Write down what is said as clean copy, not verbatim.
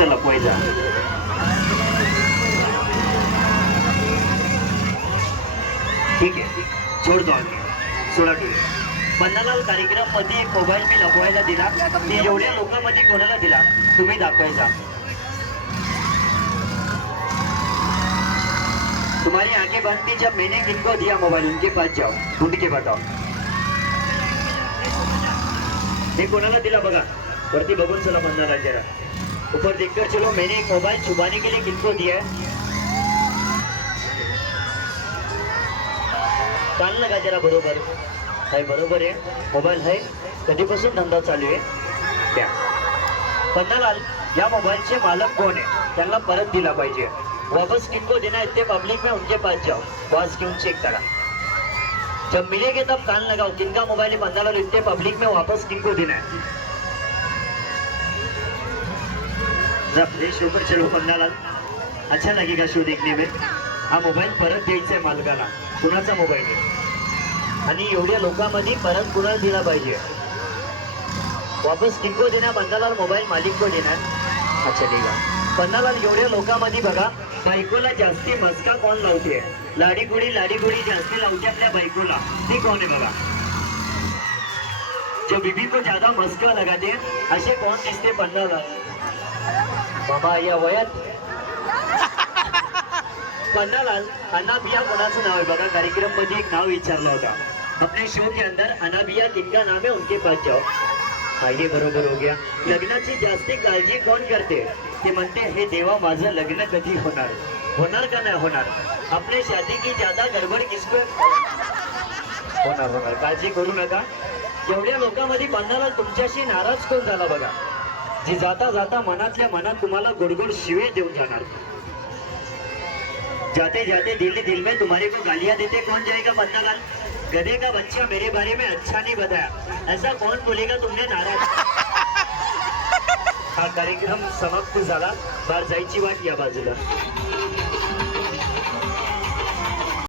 फक्त लपवायचा. ठीक आहे, सोडतो आम्ही. सोडा ठेवू. पन्नालाल कार्यक्रम मध्ये मोबाईल मी लपवायला दिला. मी एवढ्या लोकांमध्ये कोणाला दिला तुम्ही दाखवायचा. तुम्हारी आंखें बंद थी जब मैंने किनको दिया मोबाइल, उनके पास जाओ, ढूंढ के बताओ. हे कोणाला दिला बघा, वरती बघून चला पन्नालाल जरा. ऊपर देखकर चलो, मैंने एक मोबाइल छुपाने के लिए किनको दिया है. कान लगा जरा. बरोबर आहे, बरोबर आहे. मोबाईल आहे, कधीपासून धंदा चालू आहे त्या. पन्नालाल, या मोबाईलचे मालक कोण आहे, त्यांना परत दिला पाहिजे. वापस किनको देना है, इतने पब्लिक में उनके पास जाओ, वाज क्यों चेक करा. जब मिलेगे तब कान लगाओ. किनका मोबाइल है पन्नालाल, इतने पब्लिक में वापस किनको देना है. जब फ्रेश होकर चलो पन्नालाल, अच्छा लगेगा शो देखने में. हा मोबाईल परत द्यायचा आहे मालकाला. कुणाचा मोबाईल आहे आणि एवढ्या लोकांमध्ये परत कुणाला दिला पाहिजे. वापस किनको देना पन्नालाल, मोबाईल मालिक को देना. अच्छा ठीक आहे. पन्नालाल, एवढ्या लोकांमध्ये बघा बायकोला जास्ती मस्का कोण लावते, लाडीगुडी जास्ती लावते आपल्या बायकोला, ती कोण आहे बघा. जो बीबी को ज्यादा मस्का लगाते असे कोण दिसते पन्नालाल. बाबा या वयात पन्नालाल, अनाबिया कोणाचं नाव आहे बघा. कार्यक्रम मध्ये एक नाव विचारला होता अपने शो के अंदर, अनाबिया किनका नाम है उनके पास जाओ. ये बरोबर हो गया. लग्नाची जास्ती काळजी कोण करते, ते म्हणते हे देवा माझं लग्न कधी होणार, होणार का नाही होणार. आपले शादी की ज्यादा गडबड किसको होणार. काळजी करू नका. एवढ्या लोकांमध्ये पन्नालाल तुमच्याशी नाराज कोण झाला बघा, जी जाता जाता मनातल्या मनात तुम्हाला गोडगोड शिवे देऊन जाणार. जाते जाते दिल में तुम्हारे को गालियां देते कौन जाएगा पन्नालाल. गधे का बच्चा मेरे बारे में अच्छा नहीं बताया, ऐसा कौन बोलेगा तुमने नाराज. हा कार्यक्रम समाप्त झाला. बाहेर जायची वाट या बाजूला.